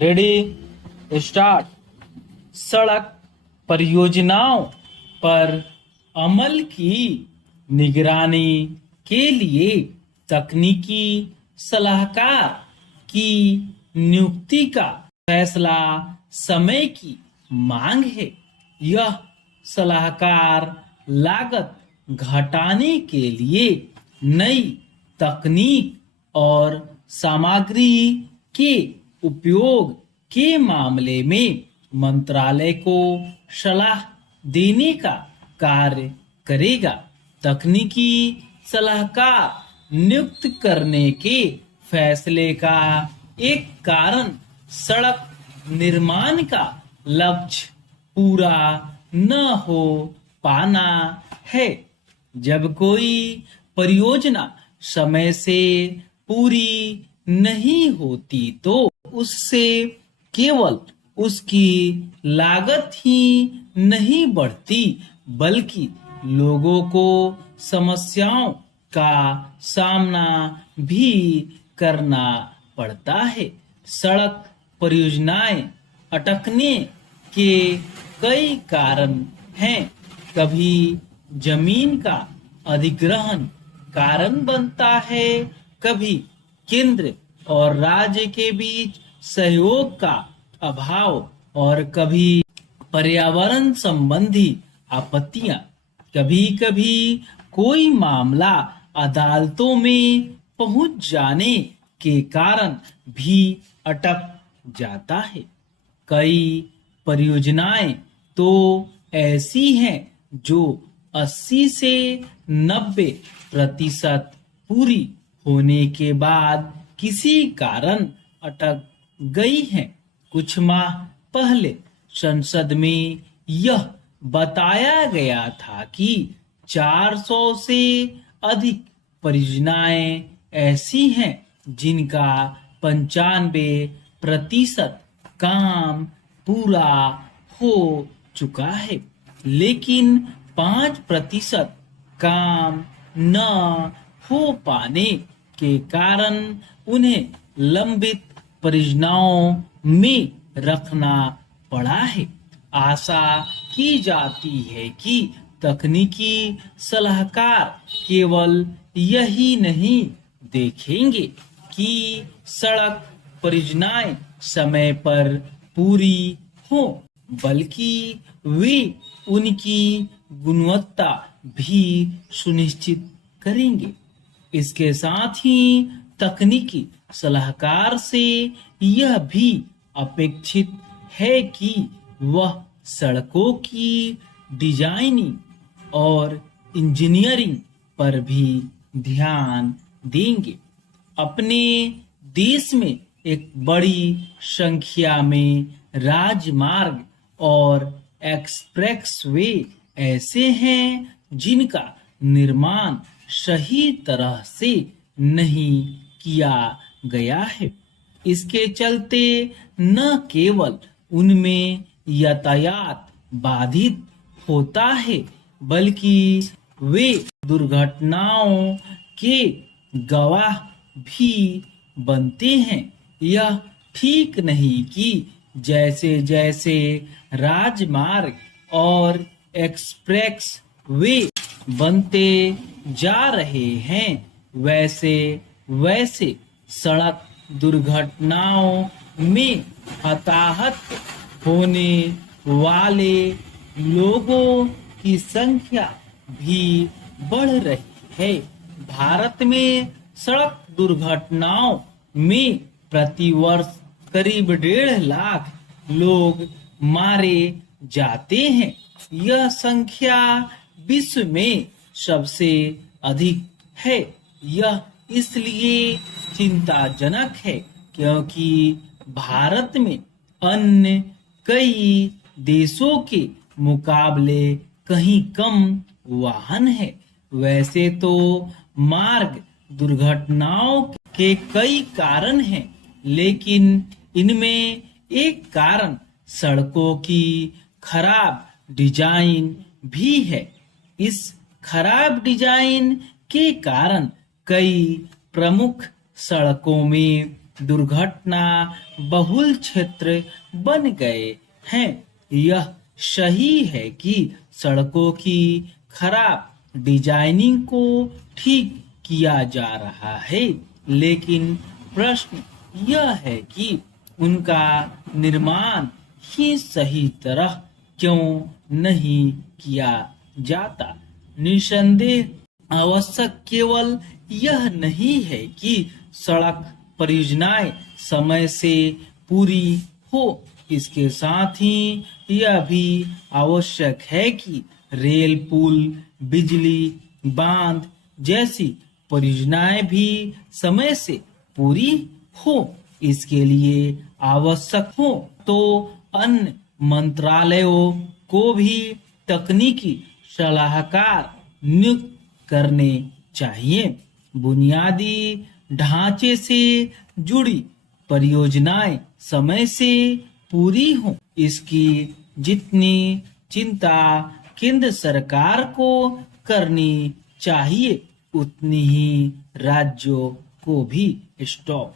Ready start. सड़क परियोजनाओं पर अमल की निगरानी के लिए तकनीकी सलाहकार की नियुक्ति का फैसला समय की मांग है। यह सलाहकार लागत घटाने के लिए नई तकनीक और सामग्री के उपयोग के मामले में मंत्रालय को सलाह देने का कार्य करेगा। तकनीकी सलाहकार नियुक्त करने के फैसले का एक कारण सड़क निर्माण का लक्ष्य पूरा न हो पाना है। जब कोई परियोजना समय से पूरी नहीं होती तो उससे केवल उसकी लागत ही नहीं बढ़ती बल्कि लोगों को समस्याओं का सामना भी करना पड़ता है। सड़क परियोजनाएं अटकने के कई कारण हैं। कभी जमीन का अधिग्रहण कारण बनता है, कभी केंद्र और राज्य के बीच सहयोग का अभाव और कभी पर्यावरण संबंधी आपत्तियां। कभी कभी कोई मामला अदालतों में पहुंच जाने के कारण भी अटक जाता है। कई परियोजनाएं तो ऐसी हैं जो 80 से 90% पूरी होने के बाद किसी कारण अटक गई हैं। कुछ माह पहले संसद में यह बताया गया था कि 400 से अधिक परियोजनाएं ऐसी हैं जिनका 95% काम पूरा हो चुका है, लेकिन 5% काम न हो पाने के कारण उन्हें लंबित परियोजनाओं में रखना पड़ा है। आशा की जाती है कि तकनीकी सलाहकार केवल यही नहीं देखेंगे कि सड़क परियोजनाएं समय पर पूरी हो, बल्कि वे उनकी गुणवत्ता भी सुनिश्चित करेंगे। इसके साथ ही तकनीकी सलाहकार से यह भी अपेक्षित है कि वह सड़कों की डिजाइनिंग और इंजीनियरिंग पर भी ध्यान देंगे। अपने देश में एक बड़ी संख्या में राजमार्ग और एक्सप्रेसवे ऐसे हैं जिनका निर्माण सही तरह से नहीं किया गया है। इसके चलते न केवल उनमें यातायात बाधित होता है, बल्कि वे दुर्घटनाओं के गवाह भी बनते हैं। यह ठीक नहीं कि जैसे जैसे राजमार्ग और एक्सप्रेस वे बनते जा रहे हैं, वैसे वैसे सड़क दुर्घटनाओं में हताहत होने वाले लोगों की संख्या भी बढ़ रही है। भारत में सड़क दुर्घटनाओं में प्रति वर्ष करीब 1.5 लाख लोग मारे जाते हैं। यह संख्या विश्व में सबसे अधिक है। यह इसलिए चिंताजनक है क्योंकि भारत में अन्य कई देशों के मुकाबले कहीं कम वाहन है। वैसे तो मार्ग दुर्घटनाओं के कई कारण हैं, लेकिन इनमें एक कारण सड़कों की खराब डिजाइन भी है। इस खराब डिजाइन के कारण कई प्रमुख सड़कों में दुर्घटना बहुल क्षेत्र बन गए हैं। यह सही है कि सड़कों की खराब डिजाइनिंग को ठीक किया जा रहा है, लेकिन प्रश्न यह है कि उनका निर्माण ही सही तरह क्यों नहीं किया जाता। निसंदेह आवश्यक केवल यह नहीं है कि सड़क परियोजनाएं समय से पूरी हो, इसके साथ ही यह भी आवश्यक है कि रेल, पुल, बिजली, बांध जैसी परियोजनाएं भी समय से पूरी हो। इसके लिए आवश्यक हो तो अन्य मंत्रालयों को भी तकनीकी सलाहकार नियुक्त करने चाहिए। बुनियादी ढांचे से जुड़ी परियोजनाएं समय से पूरी हों, इसकी जितनी चिंता केंद्र सरकार को करनी चाहिए, उतनी ही राज्यों को भी। स्टॉप।